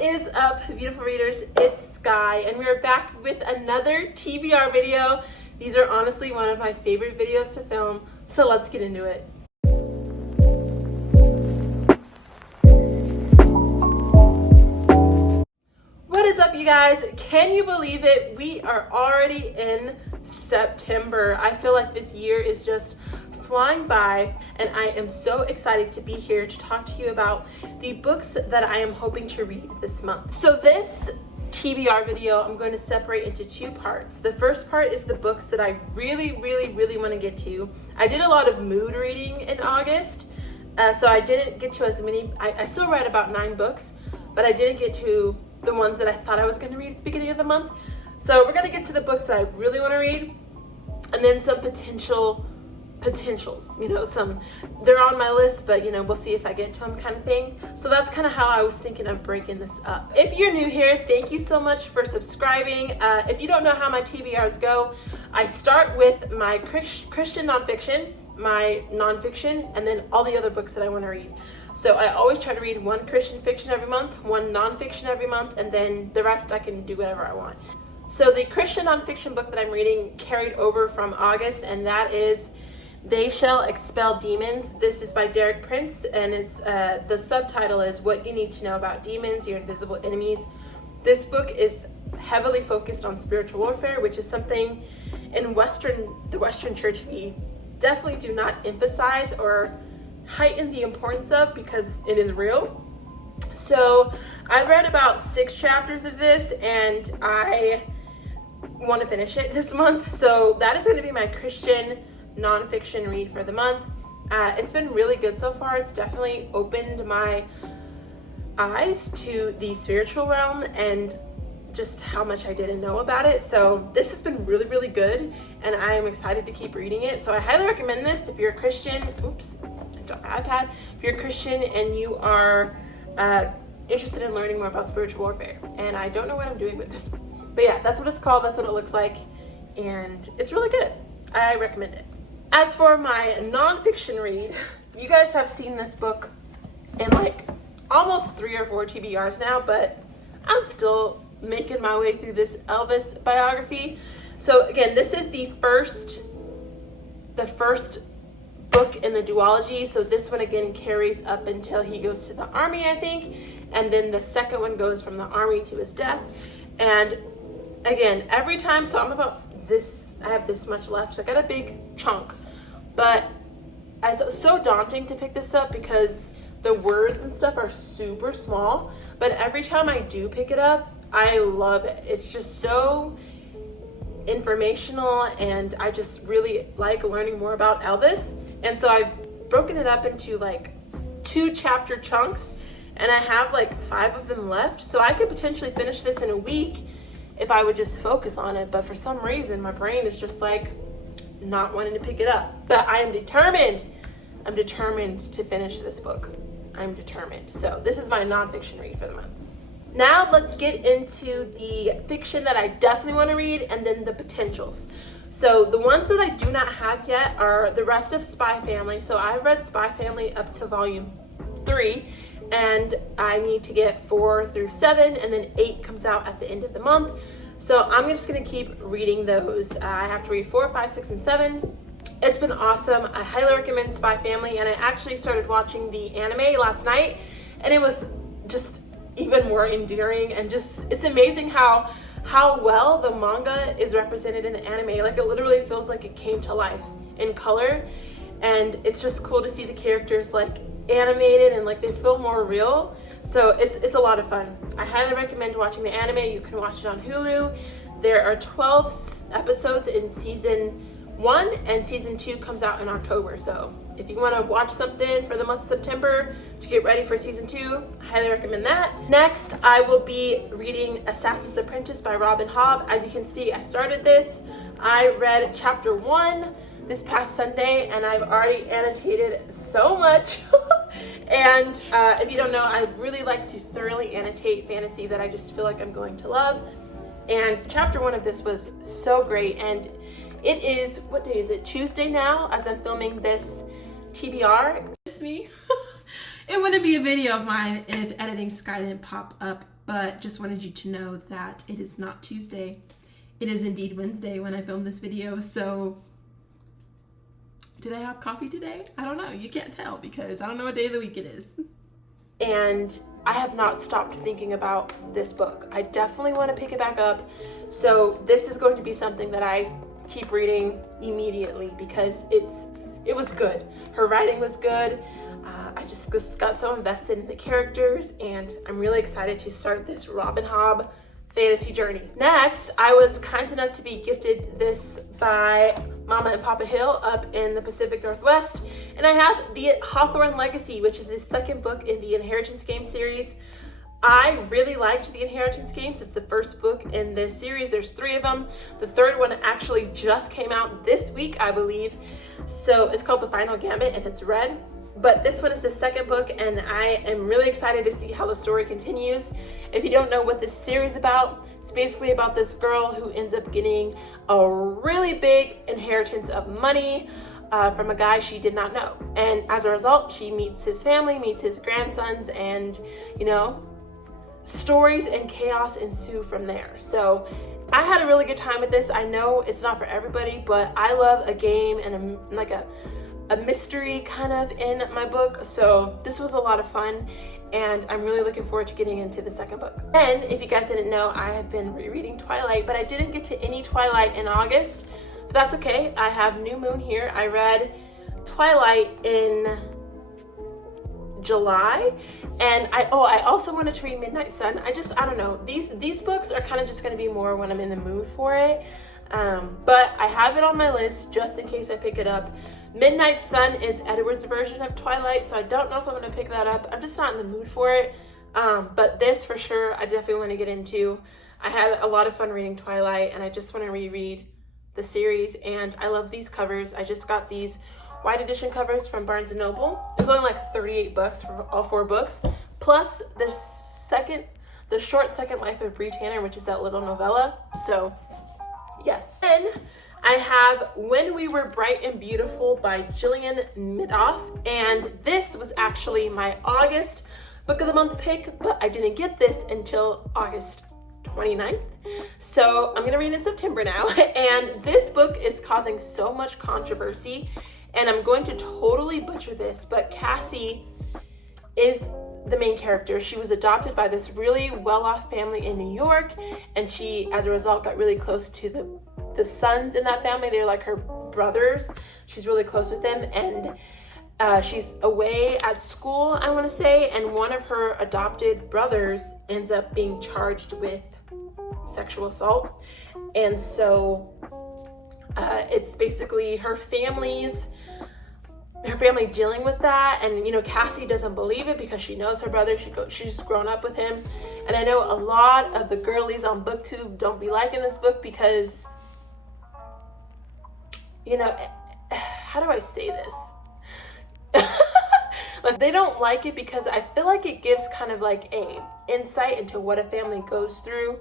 What is up, beautiful readers? It's Sky, and we're back with another TBR video. These are honestly one of my favorite videos to film, so let's get into it. What is up, you guys? Can you believe it? We are already in September. I feel like this year is just flying by, and I am so excited to be here to talk to you about the books that I am hoping to read this month. So this TBR video, I'm going to separate into two parts. The first part is the books that I really want to get to. I did a lot of mood reading in August, so I didn't get to as many. I still read about 9 books, but I didn't get to the ones that I thought I was going to read at the beginning of the month. So we're going to get to the books that I really want to read, and then some potentials, they're on my list, but we'll see if I get to them, kind of thing. So that's kind of how I was thinking of breaking this up. If you're new here, thank you so much for subscribing. If you don't know how my TBRs go, I start with my Christian nonfiction, my nonfiction, and then all the other books that I want to read. So I always try to read one Christian fiction every month, one nonfiction every month, and then the rest I can do whatever I want. So the Christian nonfiction book that I'm reading carried over from August, and that is They Shall Expel Demons. This is by Derek Prince, and it's the subtitle is What You Need to Know About Demons, Your Invisible Enemies. This book is heavily focused on spiritual warfare, which is something in the Western church we definitely do not emphasize or heighten the importance of, because it is real. So I've read about 6 chapters of this, and I want to finish it this month. So that is going to be my Christian nonfiction read for the month. It's been really good so far. It's definitely opened my eyes to the spiritual realm and just how much I didn't know about it. So this has been really good, and I am excited to keep reading it. So I highly recommend this if you're a Christian. Oops, I don't have iPad. If you're a Christian and you are interested in learning more about spiritual warfare. And I don't know what I'm doing with this, but yeah, that's what it's called. That's what it looks like, and it's really good. I recommend it. As for my nonfiction read, you guys have seen this book in like almost 3 or 4 TBRs now, but I'm still making my way through this Elvis biography. So again, this is the first book in the duology. So this one again carries up until he goes to the army, I think, and then the second one goes from the army to his death. And again, every time, so I'm about this, I have this much left, so I got a big chunk, but it's so daunting to pick this up because the words and stuff are super small. But every time I do pick it up, I love it. It's just so informational, and I just really like learning more about Elvis. And so I've broken it up into like 2 chapter chunks, and I have like 5 of them left. So I could potentially finish this in a week if I would just focus on it. But for some reason, my brain is just like not wanting to pick it up. But I am determined. I'm determined to finish this book. I'm determined. So this is my nonfiction read for the month. Now let's get into the fiction that I definitely want to read, and then the potentials. So the ones that I do not have yet are the rest of Spy Family. So I've read Spy Family up to volume 3, and I need to get 4 through 7, and then 8 comes out at the end of the month. So I'm just going to keep reading those. I have to read 4, 5, 6, and 7. It's been awesome. I highly recommend Spy Family, and I actually started watching the anime last night, and it was just even more endearing, and just, it's amazing how well the manga is represented in the anime. Like, it literally feels like it came to life in color, and it's just cool to see the characters like animated and like they feel more real. So it's a lot of fun. I highly recommend watching the anime. You can watch it on Hulu. There are 12 episodes in season 1, and season 2 comes out in October. So if you want to watch something for the month of September to get ready for season 2, I highly recommend that. Next, I will be reading Assassin's Apprentice by Rob and Hobb. As you can see, I started this. I read chapter 1 this past Sunday, and I've already annotated so much. And if you don't know, I really like to thoroughly annotate fantasy that I just feel like I'm going to love. And chapter 1 of this was so great, and it is, what day is it? Tuesday now, as I'm filming this TBR. It's me. It wouldn't be a video of mine if Editing Sky didn't pop up, but just wanted you to know that it is not Tuesday. It is indeed Wednesday when I filmed this video, so did I have coffee today? I don't know. You can't tell because I don't know what day of the week it is. And I have not stopped thinking about this book. I definitely want to pick it back up. So this is going to be something that I keep reading immediately because it was good. Her writing was good. I just got so invested in the characters, and I'm really excited to start this Robin Hobb fantasy journey. Next, I was kind enough to be gifted this by Mama and Papa Hill up in the Pacific Northwest, and I have the Hawthorne Legacy, which is the second book in the Inheritance Game series. I really liked the Inheritance Games. It's the first book in this series. There's 3 of them. The third one actually just came out this week, I believe. So it's called The Final Gambit, and it's red. But this one is the second book, and I am really excited to see how the story continues. If you don't know what this series is about, it's basically about this girl who ends up getting a really big inheritance of money from a guy she did not know. And as a result, she meets his family, meets his grandsons, and, you know, stories and chaos ensue from there. So I had a really good time with this. I know it's not for everybody, but I love a game and a mystery kind of in my book. So this was a lot of fun, and I'm really looking forward to getting into the second book. And if you guys didn't know, I have been rereading Twilight, but I didn't get to any Twilight in August. But that's okay. I have New Moon here. I read Twilight in July, and I also wanted to read Midnight Sun. I don't know. These books are kind of just going to be more when I'm in the mood for it. But I have it on my list just in case I pick it up. Midnight Sun is Edward's version of Twilight, so I don't know if I'm going to pick that up. I'm just not in the mood for it. But this for sure, I definitely want to get into. I had a lot of fun reading Twilight, and I just want to reread the series, and I love these covers. I just got these white edition covers from Barnes & Noble. It was only like 38 bucks for all 4 books, plus the short Second Life of Bree Tanner, which is that little novella. So yes. Then I have When We Were Bright and Beautiful by Jillian Medoff, and this was actually my August book of the month pick, but I didn't get this until August 29th. So I'm gonna read in September now, and this book is causing so much controversy, and I'm going to totally butcher this, but Cassie is the main character. She was adopted by this really well-off family in New York, and she, as a result, got really close to the sons in that family. They're like her brothers. She's really close with them, and she's away at school, I want to say, and one of her adopted brothers ends up being charged with sexual assault. And so it's basically her family dealing with that, and you know, Cassie doesn't believe it because she knows her brother. She's grown up with him, and I know a lot of the girlies on BookTube don't be liking this book because, you know, how do I say this? They don't like it because I feel like it gives kind of like a insight into what a family goes through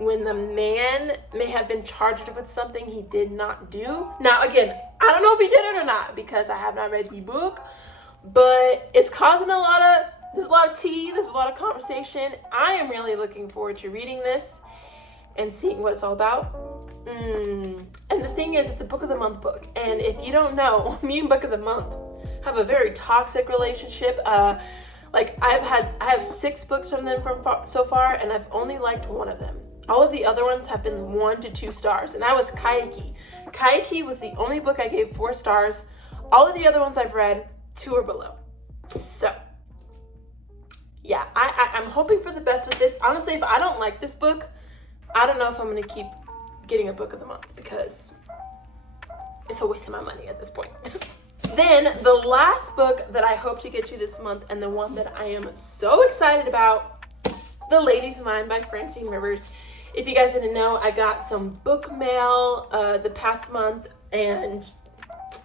when the man may have been charged with something he did not do. Now, again, I don't know if he did it or not because I have not read the book, but it's causing there's a lot of tea, there's a lot of conversation. I am really looking forward to reading this and seeing what it's all about. And the thing is, it's a book of the month book, and if you don't know, me and Book of the Month have a very toxic relationship. Like I have 6 books from them so far, and I've only liked 1 of them. All of the other ones have been 1 to 2 stars, and that was Kaiki. Kaiki was the only book I gave 4 stars. All of the other ones I've read, 2 or below. So yeah, I'm hoping for the best with this. Honestly, if I don't like this book, I don't know if I'm gonna keep getting a book of the month because it's a waste of my money at this point. Then the last book that I hope to get to this month, and the one that I am so excited about, The Lady's Mind by Francine Rivers. If you guys didn't know, I got some book mail the past month, and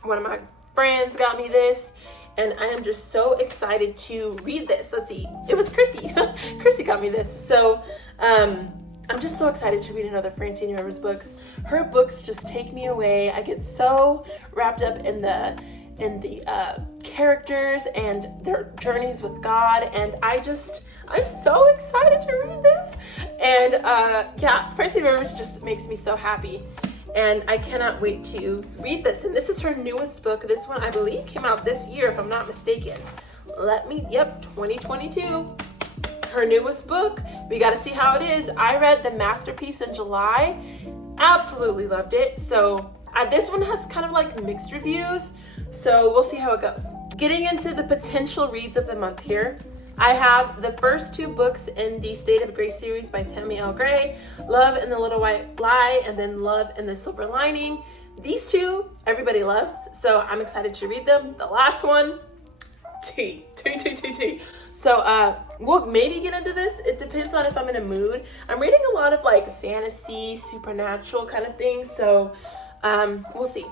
one of my friends got me this, and I am just so excited to read this. Let's see, it was Chrissy. Chrissy got me this. So I'm just so excited to read another Francine Rivers books. Her books just take me away. I get so wrapped up in the in the characters and their journeys with God, and I'm so excited to read this. And yeah, Francine Rivers just makes me so happy, and I cannot wait to read this. And this is her newest book. This one, I believe, came out this year, if I'm not mistaken. 2022. Her newest book. We got to see how it is. I read The Masterpiece in July. Absolutely loved it. So this one has kind of like mixed reviews. So we'll see how it goes. Getting into the potential reads of the month here. I have the first 2 books in the State of Grace series by Tammy L. Gray, Love and the Little White Lie, and then Love and the Silver Lining. These 2, everybody loves, so I'm excited to read them. The last one, T. So we'll maybe get into this. It depends on if I'm in a mood. I'm reading a lot of like fantasy, supernatural kind of things, so we'll see.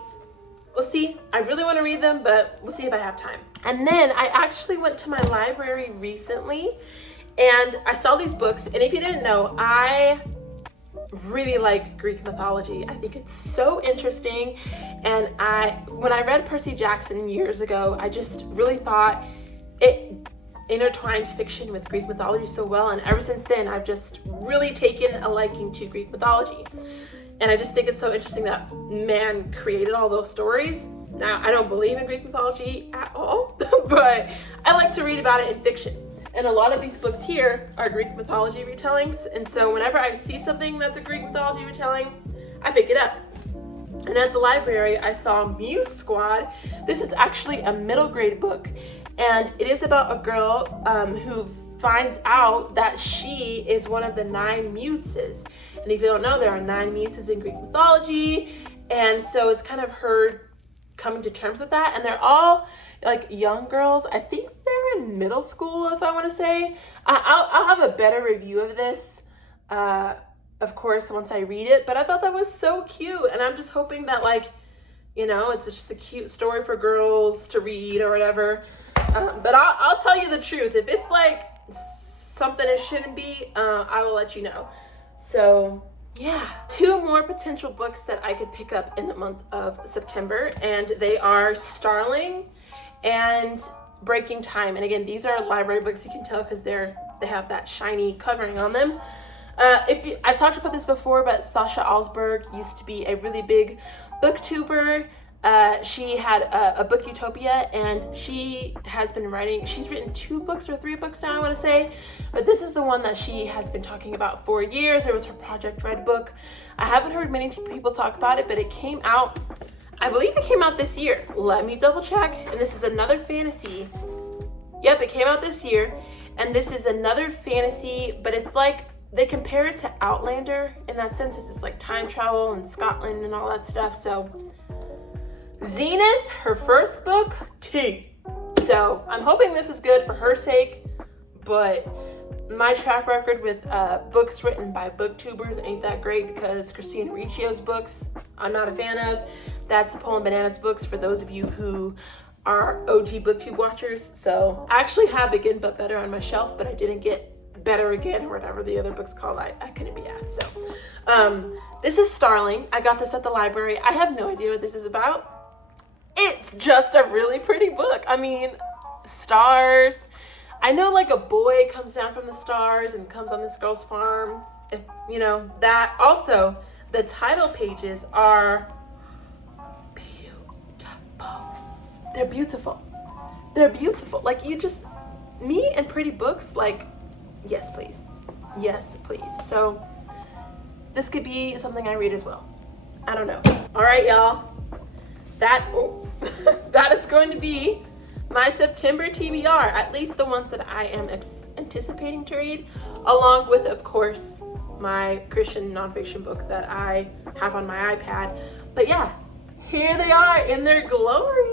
I really want to read them, but we'll see if I have time. And then I actually went to my library recently and I saw these books. And if you didn't know, I really like Greek mythology. I think it's so interesting. And when I read Percy Jackson years ago, I just really thought it intertwined fiction with Greek mythology so well. And ever since then, I've just really taken a liking to Greek mythology. And I just think it's so interesting that man created all those stories. Now, I don't believe in Greek mythology at all, but I like to read about it in fiction. And a lot of these books here are Greek mythology retellings. And so whenever I see something that's a Greek mythology retelling, I pick it up. And at the library, I saw Muse Squad. This is actually a middle grade book. And it is about a girl who finds out that she is one of the 9 muses. And if you don't know, there are 9 muses in Greek mythology. And so it's kind of her coming to terms with that. And they're all like young girls. I think they're in middle school, if I want to say. I'll have a better review of this, of course, once I read it. But I thought that was so cute. And I'm just hoping that, like, it's just a cute story for girls to read or whatever. But I'll tell you the truth. If it's like something it shouldn't be, I will let you know. So yeah, 2 more potential books that I could pick up in the month of September, and they are Starling and Breaking Time. And again, these are library books. You can tell because they have that shiny covering on them. I've talked about this before, but Sasha Alsberg used to be a really big booktuber. She had a book Utopia, and she has been writing. She's written 2 books or 3 books now, I want to say, but this is the one that she has been talking about for years. It was her Project Red book. I haven't heard many people talk about it, but it came out, I believe it came out this year. Let me double check. And this is another fantasy. Yep, it came out this year, and this is another fantasy, but it's like they compare it to Outlander in that sense. It's like time travel and Scotland and all that stuff. So Zenith, her first book, T. So I'm hoping this is good for her sake, but my track record with books written by booktubers ain't that great, because Christina Riccio's books I'm not a fan of. That's the Poland Bananas books for those of you who are OG booktube watchers. So I actually have Again But Better on my shelf, but I didn't get Better Again or whatever the other book's called. I couldn't be asked. So this is Starling. I got this at the library. I have no idea what this is about. It's just a really pretty book. I mean, stars. I know like a boy comes down from the stars and comes on this girl's farm. If you know that. Also, the title pages are beautiful. They're beautiful. They're beautiful. Like, you just, me and pretty books, like, yes, please. Yes, please. So this could be something I read as well. I don't know. All right, y'all. That is going to be my September TBR, at least the ones that I am anticipating to read, along with, of course, my Christian nonfiction book that I have on my iPad. But yeah, here they are in their glory.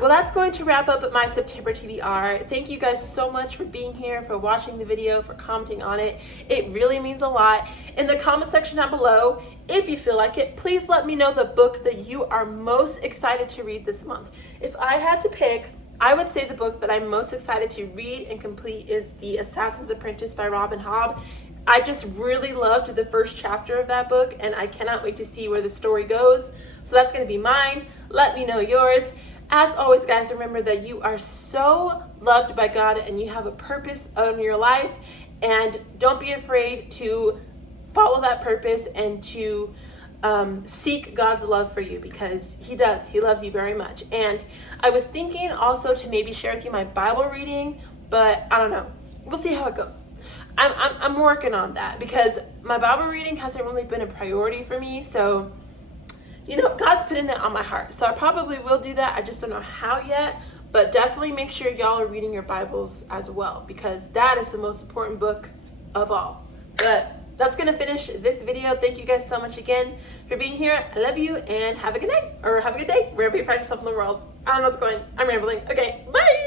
Well, that's going to wrap up my September TBR. Thank you guys so much for being here, for watching the video, for commenting on it. It really means a lot. In the comment section down below, if you feel like it, please let me know the book that you are most excited to read this month. If I had to pick, I would say the book that I'm most excited to read and complete is The Assassin's Apprentice by Robin Hobb. I just really loved the first chapter of that book, and I cannot wait to see where the story goes. So that's going to be mine. Let me know yours. As always, guys, remember that you are so loved by God and you have a purpose in your life, and don't be afraid to follow that purpose and to seek God's love for you, because he does. He loves you very much. And I was thinking also to maybe share with you my Bible reading, but I don't know. We'll see how it goes. I'm working on that because my Bible reading hasn't really been a priority for me. So, God's putting it on my heart. So I probably will do that. I just don't know how yet. But definitely make sure y'all are reading your Bibles as well, because that is the most important book of all. But that's going to finish this video. Thank you guys so much again for being here. I love you, and have a good night, or have a good day, wherever you find yourself in the world. I don't know what's going on. I'm rambling. Okay, bye.